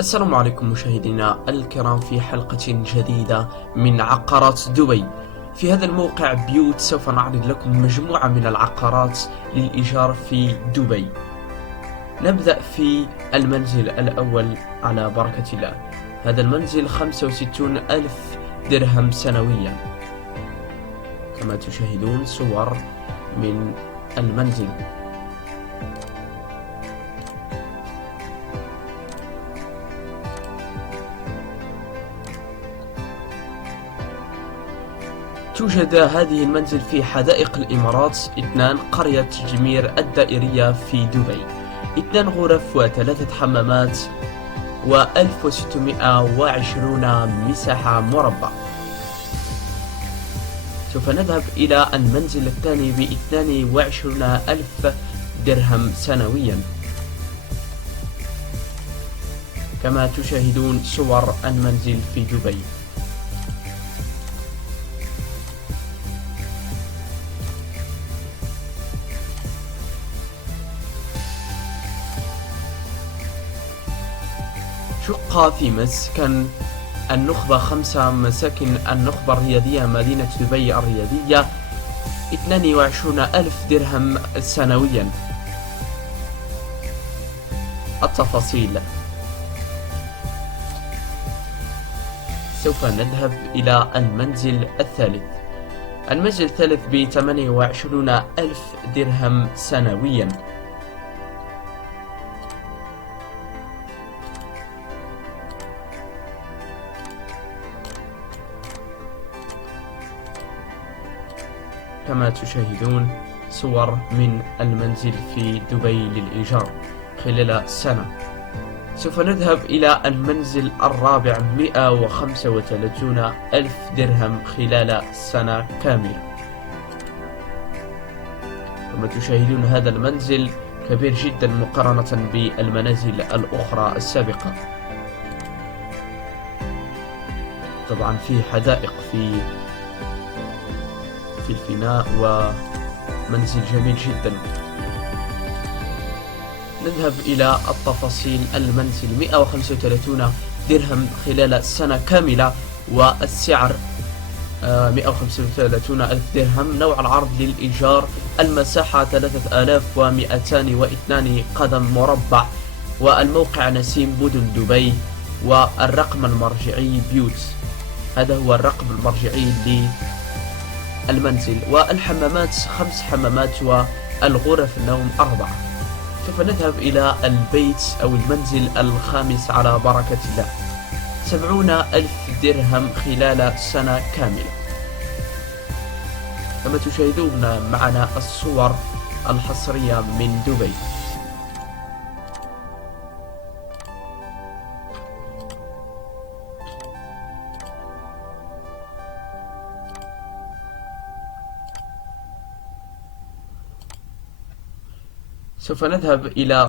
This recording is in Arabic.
السلام عليكم مشاهدينا الكرام في حلقة جديدة من عقارات دبي. في هذا الموقع بيوت سوف نعرض لكم مجموعة من العقارات للإيجار في دبي. نبدأ في المنزل الأول على بركة الله. هذا المنزل 65 ألف درهم سنويا، كما تشاهدون صور من المنزل. توجد هذه المنزل في حدائق الإمارات 2 قرية جمير الدائرية في دبي، 2 غرف و3 حمامات و1620 مساحة مربع. سوف نذهب إلى المنزل الثاني ب22 ألف درهم سنويا، كما تشاهدون صور المنزل في دبي. شقة في مسكن النخبة 5 مساكن النخبة الرياضية مدينة دبي الرياضية، 22 ألف درهم سنويا. التفاصيل. سوف نذهب إلى المنزل الثالث. المنزل الثالث ب28 ألف درهم سنويا. كما تشاهدون صور من المنزل في دبي للإيجار خلال سنة. سوف نذهب إلى المنزل الرابع 135 ألف درهم خلال سنة كاملة. كما تشاهدون هذا المنزل كبير جدا مقارنة بالمنازل الأخرى السابقة. طبعا في حدائق في الفناء ومنزل جميل جدا. نذهب إلى التفاصيل. المنزل 135 درهم خلال سنة كاملة، والسعر 135 ألف درهم. نوع العرض للإيجار، المساحة 3202 قدم مربع، والموقع نسيم مدن دبي، والرقم المرجعي بيوت. هذا هو الرقم المرجعي المنزل. والحمامات 5 حمامات، والغرف النوم 4. سوف نذهب إلى البيت أو المنزل الخامس على بركة الله، 70 ألف درهم خلال سنة كاملة. كما تشاهدون معنا الصور الحصرية من دبي. سوف نذهب إلى